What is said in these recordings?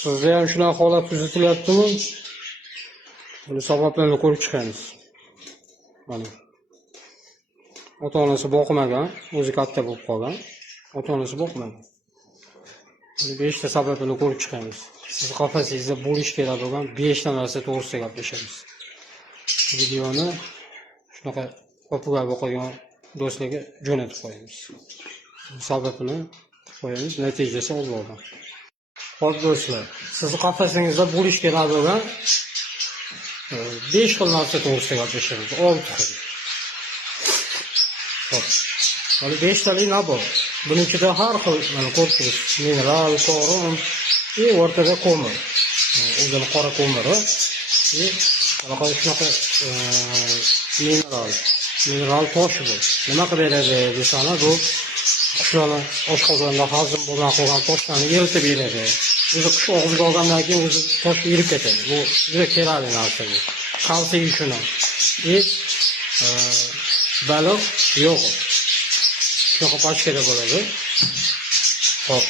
Sizda ham shunaqa holat kuzatilyaptimi? Buni sabablarini ko'rib chiqamiz. Mana. Ota-onasi boqmagan, o'zi katta bo'lib qolgan. Ota-onasi boqmagan. Buni 5 ta sababini ko'rib chiqamiz. Siz qafasingizda bo'lish kerak bo'lgan 5 ta narsa to'g'risida gaplashamiz. Videoni shunaqa populyar bo'lib qolgan do'stlarga jo'natib qo'yamiz. Sababini qo'yamiz, natijasi olib. Xo'p do'stlar, siz qafasingizda bo'lish kerak bo'lgan 5 xil narsa to'g'risida gaplashamiz. 6 xil. Xo'p. Mana 5 talik nabor. Buning ichida har xil mana ko'rib mineral, korum, o'rtada ko'mir. O'zini qora ko'miri, shunaqa mineral tosh bu. Nima qilib beradi desanglar, bu qushlarni oshqozonda hazm bo'lgan qolgan toshlarni eritib beradi. O'zi qush og'ziga olgandan keyin o'zi tosh erib ketadi. Bu juda kerakli narsa bu. Kalsiy uchun ham. Baliq yo'q. Shunaqa pachkada bo'ladi. Xo'p.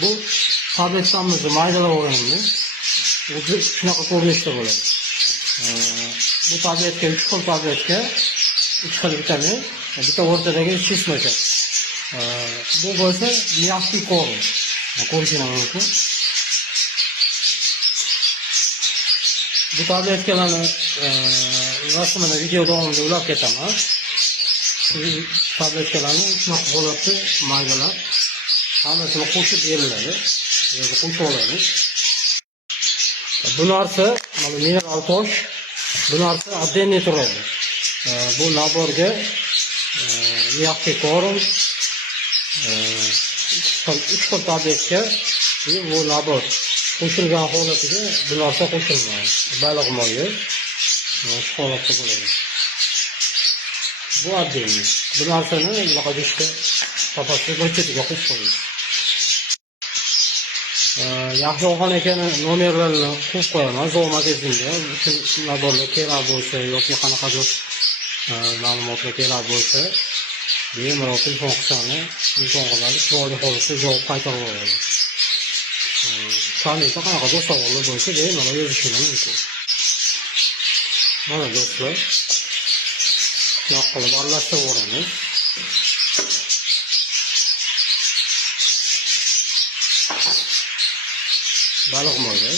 Bu tabletamizni maydalab olganmiz. Bu shunaqa ko'rinishda bo'ladi. Bu tabletka 3 xil tabletka, 3 xil vitamin, bitta o'rtadagi chismocha. Bu bo'lsa miyafli korum. Ko'rishingiz mumkin. Bu tabletkalarni rasmini video davomida ulab ketaman. Tabletkalarni shunaqa holatda maydalab hammasini qo'shib beriladi. Qo'shib olamiz. Bu narsa mana mineral tosh, bu narsa отдельно turadi. Bu naborga miyafli korum, 3 xil tabletka bu nabor qo'shilgan holatiga bu narsa qo'shilmaydi. Baliq moyi shu holatda bo'ladi. Bu отдельно. Bu narsani bunaqa idishga qafasga bir chetiga qo'yib qo'yamiz. Yaxshiroq ekan nomerlarini qo'yib qo'yaman Zoom magazinga. Shu naborlar kerak bo'lsa yoki qanaqadir ma'lumotlar kerak bo'lsa, bemalol telefon qilsangiz, imkon qadar chiroyli holatda javob qaytarib oladi. Qanday qanaqa savollar bo'lsa, bemalol yozishingiz mumkin. Mana do'stlar, shunaqa qilib aralashtirib o'ramiz. Baliq moyi.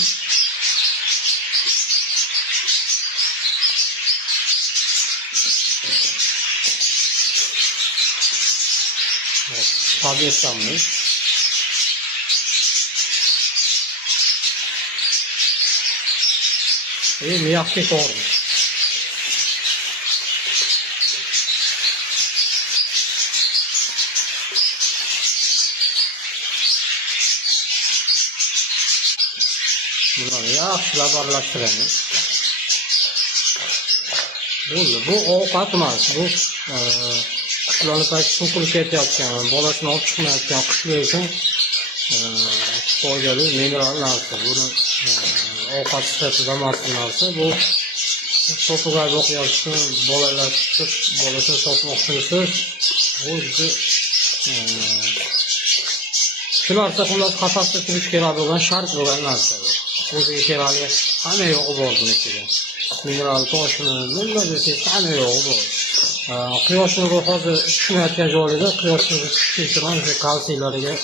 Tabletamiz. Miyafli korum. Bunu yaxshilab aralashtiramiz. Bu ovqat emas, bu qushlarni payt so'kilib ketayotgan, bolasini olib chiqmayotgan qushlar uchun foydali mineral narsa. Buni ovqat sifatida emas bu narsa. Bu so'piga o'qiyotgan bolalar bolasini sotmoqchimisiz? Bu shu narsa xullas qafasda turish kerak bo'lgan shart bo'lgan narsa. O'ziga kerakli hamma yo'g'i bor buning ichida. Mineral toshmi, nima desangiz hamma yo'g'i bor. Quyosh nuri hozir tushmayotgan joylarda quyosh nuri tushishi uchun kalsiylariga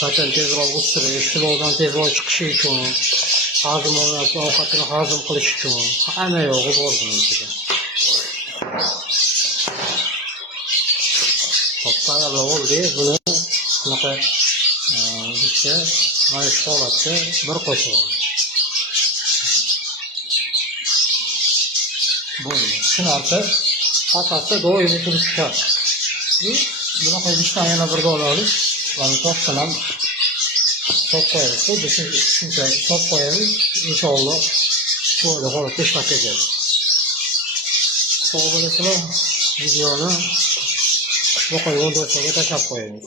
qachon tezroq o'stirish, kilodan tezroq chiqishi uchun, hazm olayotgan ovqatni hazm qilish uchun hamma yo'g'i bor buning ichida. Xo'p, tayyorlab oldik. Buni shunaqa idishga mana shu holatda bir qo'shib olamiz. Bo'ldi. Shu narsa qafasda doimiy turishi shart. Bunaqa idishdan yana bir dona olib, mana toshdan ham solib qo'yamiz. Xuddi shuncha solib qo'yamiz. Inshaalloh chiroyli holatda ishlab ketadi. Sog' bo'lasizlar. Videoni boqayotgan do'stlarga tashlab qo'yamiz.